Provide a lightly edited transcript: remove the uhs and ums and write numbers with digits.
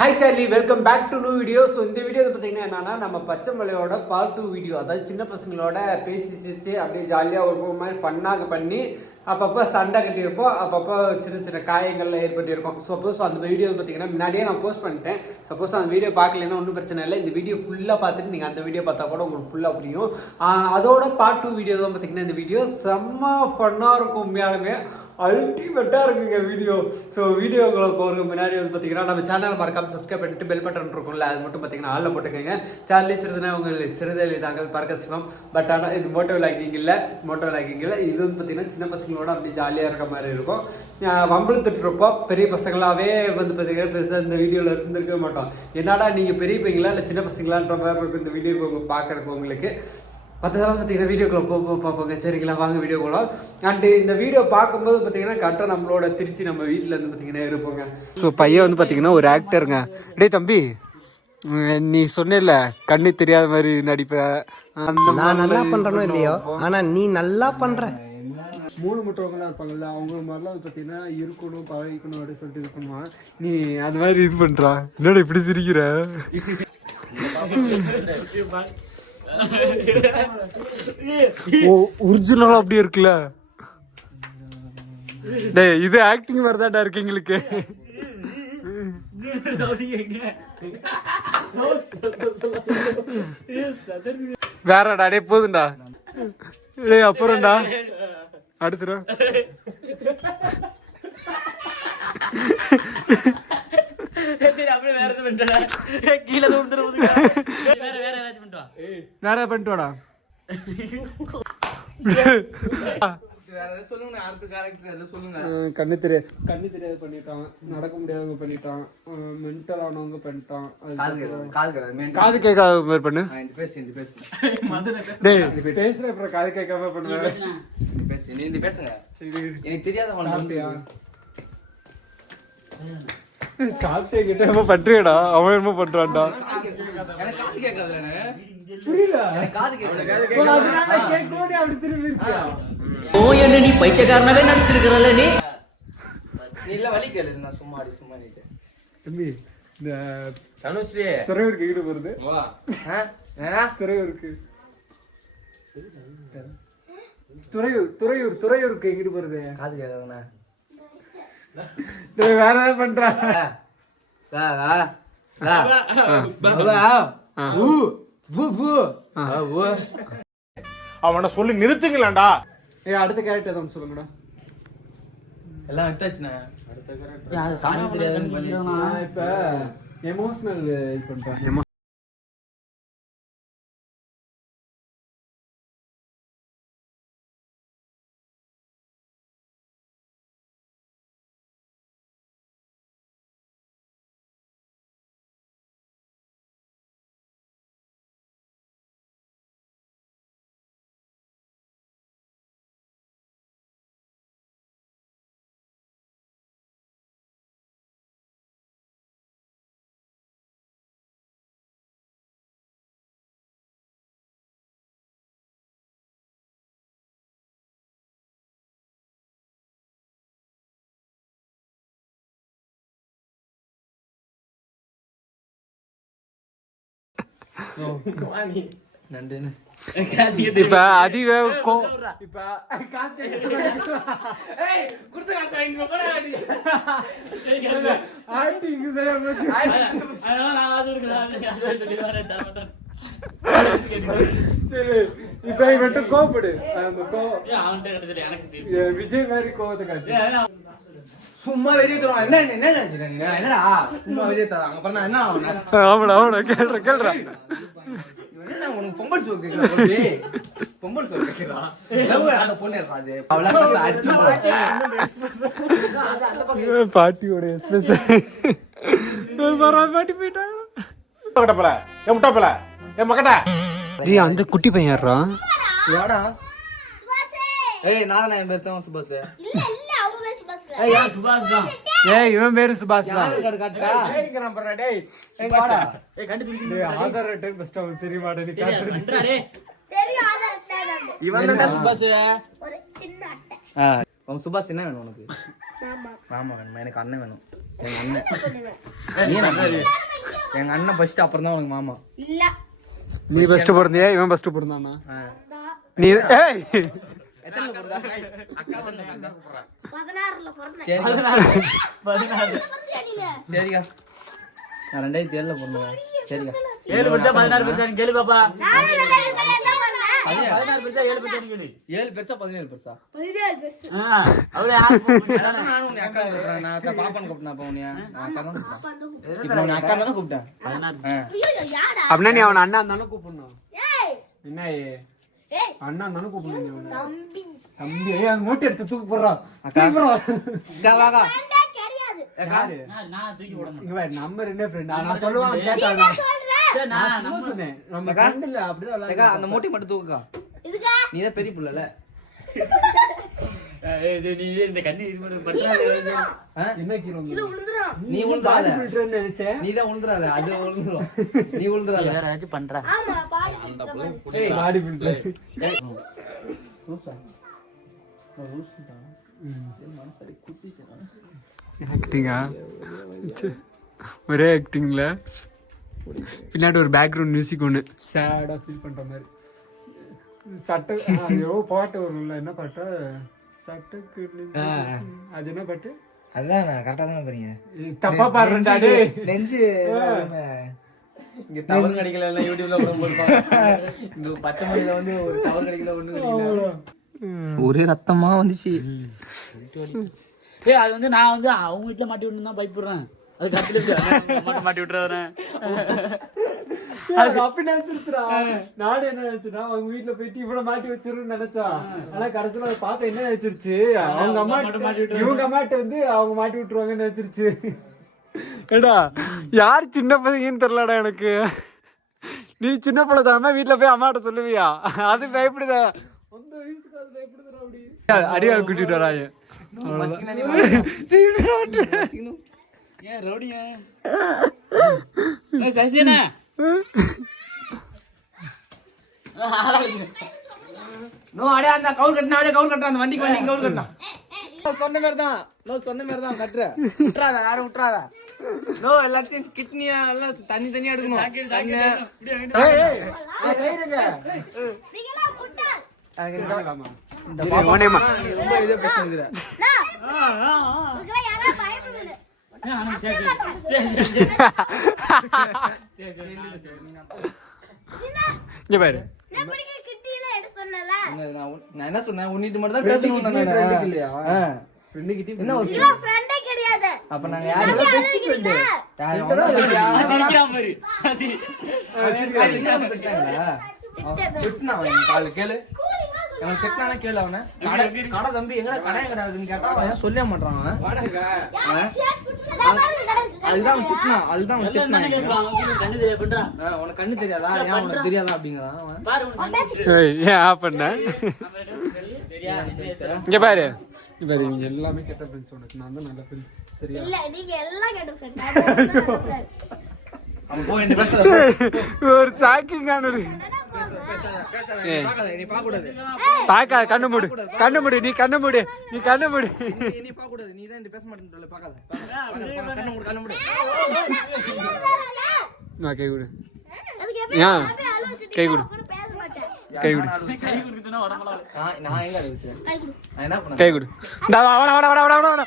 Hi Charlie, welcome back to new video. So இந்த video பார்த்தீங்கன்னா என்னன்னா, நம்ம பச்சைமலையோட பார்ட் 2 வீடியோ. அதாவது சின்ன பசங்களோட பேசி சிரிச்சு அப்படியே ஜாலியாக ஒரு மாதிரி ஃபன்னாக பண்ணி அப்பப்போ சண்டை கட்டியிருப்போம், அப்பப்போ சின்ன சின்ன காயங்கள்லாம் ஏற்பட்டிருக்கும். சப்போஸ் அந்த வீடியோ பார்த்தீங்கன்னா முன்னாடியே நான் போஸ்ட் பண்ணிட்டேன். சப்போஸ் அந்த வீடியோ பார்க்கலன்னா ஒன்றும் பிரச்சனை இல்லை. இந்த வீடியோ ஃபுல்லாக பார்த்துட்டு நீங்கள் அந்த வீடியோ பார்த்தா கூட உங்களுக்கு ஃபுல்லாக புரியும். அதோட பார்ட் 2 வீடியோ தான் பார்த்தீங்கன்னா இந்த வீடியோ செம்ம ஃபன்னாக இருக்கும். உண்மையாலுமே அல்டிமேட்டாக இருக்குங்க வீடியோ. ஸோ வீடியோக்களை போகிறதுக்கு முன்னாடி வந்து பார்த்தீங்கன்னா நம்ம சேனல் மறக்காம சப்ஸ்கிரைப் பண்ணிட்டு பெல் பட்டன் இருக்கும்ல, அது மட்டும் பார்த்தீங்கன்னா ஆளில் போட்டுக்கோங்க. சார்லி சிறிதுனா உங்கள் சிறுதலி தாங்கள் பார்க்க சிவம். பட் ஆனால் இது மோட்டோ லாக்கிங் இல்லை. இது வந்து பார்த்தீங்கன்னா சின்ன பசங்களோட அப்படி ஜாலியாக இருக்க மாதிரி இருக்கும். வம்பிழுத்துட்டு இருப்போம். பெரிய பசங்களாகவே வந்து பார்த்தீங்கன்னா பெருசாக இந்த வீடியோவில் இருந்திருக்க மாட்டோம். என்னடா நீங்கள் பெரிய பையங்களா இல்லை சின்ன பசங்களான்ற மாதிரி இருக்கும் இந்த வீடியோ பார்க்குறக்கு உங்களுக்கு. மற்றதெல்லாம் பார்த்தீங்கன்னா வீடியோக்குள்ள பார்ப்போங்க. சரிங்களா, வாங்க வீடியோக்குள்ள. அண்டு இந்த வீடியோ பார்க்கும்போது பார்த்தீங்கன்னா கரெக்டாக நம்மளோட திருச்சி நம்ம வீட்டில் வந்து பார்த்தீங்கன்னா இருப்போங்க. ஸோ பையன் வந்து பார்த்தீங்கன்னா ஒரு ஆக்டருங்க. டே தம்பி, நீ சொன்ன கண்ணு தெரியாத மாதிரி நடிப்ப. நான் நல்லா பண்றனோ இல்லையோ, ஆனா நீ நல்லா பண்ற. 3 மற்றவங்களாம் இருப்பாங்கல்ல, அவங்க மாதிரிலாம் பார்த்தீங்கன்னா இருக்கணும், பழகிக்கணும் அப்படின்னு சொல்லிட்டு இது பண்ணுவான். நீ அந்த மாதிரி இது பண்ணுறா. என்னடா இப்படி சிரிக்கிற? ஒரிஜினல் அப்படியே இருக்குல்ல. டேய் இது ஆக்டிங் மாதிரி தான்டா இருக்கு எங்களுக்கு. வேறடா டே போதுண்டா. டேய் அப்புறம்டா அடுத்துடா. வேற பண்ணிட்டோடா. கண்ணு தெரியாது பண்ணிட்டான், நடக்க முடியாதவங்க பண்ணிட்டான், மென்டல் ஆனவங்க பண்ணிட்டான், காது கேட்காத மாதிரி பண்ணு. பேசுற அப்புறம் காது கேட்காம பண்ணுவேன். சாப்ஸே கிட்ட என்ன பண்றியடா? அவன் என்ன பண்றான்டா? புரியல. நீ பைத்தியக்காரனாவே நடிச்சிருக்கிறல்ல நீ. இல்ல வலி கேளு, நான் சும்மா தம்பி இந்த தனுஷே துறையூருக்கு ஈடு வருது. துறையூருக்கு ஈடு வருது. காது கேட்காதுண்ணா. வேற ஏதாவது பண்றான். அவனை சொல்லி நிறுத்துங்களா? அடுத்த கேரக்டர் தான் சொல்லுங்கடா. எல்லாம் விட்டாச்சுண்ணா. இப்ப எமோஷனல் இது பண்றேன். இப்ப அதிவே இப்ப சரி, இப்ப மட்டும் கோபப்படு. விஜய் மாதிரி கோபத்தை காட்டு. சும்மா வெளியே தருவான். என்னடா சும்மா வெளியே தராங்க. அப்புறம் என்ன அவன கேள்றா என்ன உனக்கு பொம்பல் சோ கேக்குறா. அந்த பொண்ணு இருக்காது பாட்டியோட எக்ஸ்பிரஸ் பாட்டி போயிட்டாங்க. அந்த குட்டி பையன் யாரா? ஏய் நான் என் பேர் தான் சுபாஷ். இவன் பேரு சுபாஷ் தான். உன் சுபாஷ் என்ன வேணும் உனக்கு? மாமா வேணுமா? எனக்கு அண்ணன் வேணும். எங்க அண்ணன் நீ என்ன? எங்க அண்ணன் ஃபர்ஸ்ட், அப்புறம் தான் உனக்கு மாமா. நீ ஃபர்ஸ்ட் பிறந்தியா இவன் ஃபர்ஸ்ட் பிறந்தானா? நீ ஏய் எத்தனை பிறந்தா? அக்கா வந்து அக்கா 16ல பிறந்தேன். சரிக்கா நான் 2007 பிறந்தேன். சரிக்கா 7 பெருசா 16 பெருசா கேளு பாப்பா. 16 16 பெருசா 7 பெருசா கேளு. 7 பெருசா 17 பெருசா? 17 பெருசு. அவளே யாரு அதான் நானும் உன்னை அக்கா கூப்பிடுறேன். நான் அக்கா பாப்பான்னு கூப்பிட்டேன். அப்ப உன்னைய நான் அக்கா தான் கூப்பிட்டேன். இப்போ உன்னை அக்கா தானே கூப்பிட்டேன். 16 ஐயோ யாரா? அப்படின்னா நீ அவன் அண்ணா தானே கூப்பிடணும். ஏய் என்ன ஏய் அண்ணா தானே கூப்பிடணும் நீ அவனை. தம்பி தம்பி அந்த மூட்டை எடுத்து தூக்கு போடுறான். அக்கா அக்கா வாங்க. ஃப்ரெண்டே கிடையாது. யாரு? நான் தூக்கி போட மாட்டேன். இங்க பாரு நம்ம ரெண்டே ஃப்ரெண்ட். நான் சொல்லுவான் கேட்டானா. சொல்றேன். நான் சும்மா சொன்னேன். நம்ம ஃப்ரெண்ட் இல்ல அப்படிதான் அக்கா விளையாடுறோம். அந்த மூட்டை மட்டும் தூக்குக்கா. இதுக்கா? நீ தான் பெரிய புள்ளல. நீ இந்த கண்ணி இது மட்டும் பண்றாதே. என்ன கீழ இது விழுந்துரும். நீ பாடி உழுந்துறாத. பில்டர்னு நினைச்சேன். நீ தான் உழுந்துறாத. அது உழுந்துரும். நீ உழுந்துறாத. வேற ஏதாச்சும் பண்றா. ஆமா பாடி பிடிக்கிற மாதிரி. ஏய் பாடி பில்டர். ரூசா நான் ரூஸ்டா மனசடி குத்திச்சேன். ஆக்டிங்கா ஒரே ஆக்டிங்ல பின்னாடி ஒரு பேக்ரவுண்ட் மியூசிக் ஒன்று சேடாக ஃபீல் பண்ணுற மாதிரி சட்டை ஐயோ பாட்டு வரும்ல என்ன பாட்டு சட்டைக்கு அது என்ன பாட்டு அதான் நான் கரெக்டா தான் பண்ணீங்க. தப்பா பாடுறேன்டா டேய் நெஞ்சு இங்க டவர் கிடைக்கல எல்லாம் யூடியூப்ல போட போடுவாங்க. இந்த பச்சை மலையில வந்து ஒரு டவர் கிடைக்கல ஒண்ணு கிடைக்கல. ஒரே ரத்தமா வந்துச்சு. ஏய் அது வந்து நான் வந்து அவங்க வீட்டுல மாட்டி விட்டு தான் பயப்படுறேன். அது கட்டில மாட்டி விட்டுறேன். அது அப்படி நினைச்சிருச்சுடா. நானும் என்ன நினைச்சேன்னா அவங்க வீட்டுல போயிட்டு இவ்வளவு மாட்டி வச்சிருன்னு நினைச்சான். ஆனா கடைசியில அதை பார்த்து என்ன நினைச்சிருச்சு அவங்க அம்மா இவங்க அம்மாட்ட வந்து அவங்க மாட்டி விட்டுருவாங்கன்னு நினைச்சிருச்சு. ஏடா யார் சின்ன பசங்கன்னு தெரியலடா எனக்கு. நீ சின்ன பிள்ளை தானே வீட்டுல போய் அம்மாட்ட சொல்லுவியா? அது பயப்படுத அந்த வயசுக்கு அது பயப்படுதுடா. அப்படி அடியாள் கூட்டிட்டு வராங்க. ஏன் ரவுடிங்க சசியனா நோ அடே அந்த கவுல் கட்டனா அடே கவுல் கட்டனா அந்த வண்டிக்கு கவுல் கட்டனா. சொன்ன மாதிரி தான். நோ சொன்ன மாதிரி தான் கட்டற. விட்றாத யாரும் விட்றாத. நோ எல்லாத்தையும் கிட்னியா எல்லாம் தண்ணி தண்ணியா எடுக்கணும். தண்ணி ஏய் ஏய் கைடுங்க. நீங்கலாம் புட்டா. இந்த பாப்பா ரொம்ப இதே பேசுறீங்க. உங்கள யாரா பயப்படுது. இங்க பாரு எப்படி கிட்டில எடு சொன்னல. நான் என்ன சொன்னேன் உன்னிட்டு மட்டும் தான் பேசணும் நான் இல்லையா? ஃப்ரெண்ட் கிட்ட என்ன ஒரு இல்ல ஃப்ரெண்டே கிடையாது. அப்ப நாங்க யாரு பெஸ்ட் ஃப்ரெண்ட்? சிரிக்கிறா மாதிரி திட்டினா அவன் கால கேளு. அவன் திட்டினானா கேளு அவனை. கடை தம்பி எங்கடா கடை கிடையாதுன்னு கேட்டா அவன் சொல்ல மாட்டான். அவன் அதுதான் அவன் திட்டினா. அதுதான் அவன் திட்டினா. கண்ணு தெரிய பண்றா. உனக்கு கண்ணு தெரியாதா? ஏன் உனக்கு தெரியாதா அப்படிங்கிறான் அவன். பாரு உனக்கு ஏய் ஏன் ஆ பண்ண சரியா இங்க பாரு இங்க பாரு நீங்க எல்லாமே கெட்ட ஃப்ரெண்ட்ஸ். உனக்கு நான் தான் நல்ல ஃப்ரெண்ட்ஸ். சரியா? இல்ல நீங்க எல்லாம் கேட்ட ஃப்ரெண்ட். அவன் போய் என்ன பேச ஒரு ஷாக்கிங்கான ஒரு நீ பார்க்க கூடாது. பாக்காத கண்ணு மூடு கண்ணு மூடு நீ கண்ணு மூடு நீ கண்ணு மூடு நீ பார்க்க கூடாது. நீ தான் பேச மாட்டேன்னு பார்க்காத. கண்ணு மூடு கண்ணு மூடு. நான் கை விடு அதுக்கு எப்படி ஏன் கை கொடு பேச மாட்டேன். கை கொடு கை கொடுத்துனா உடம்புல நான் எங்க வச்சேன்? நான் என்ன பண்ணேன்? கை கொடு. இந்த வா வா வா வா வா வா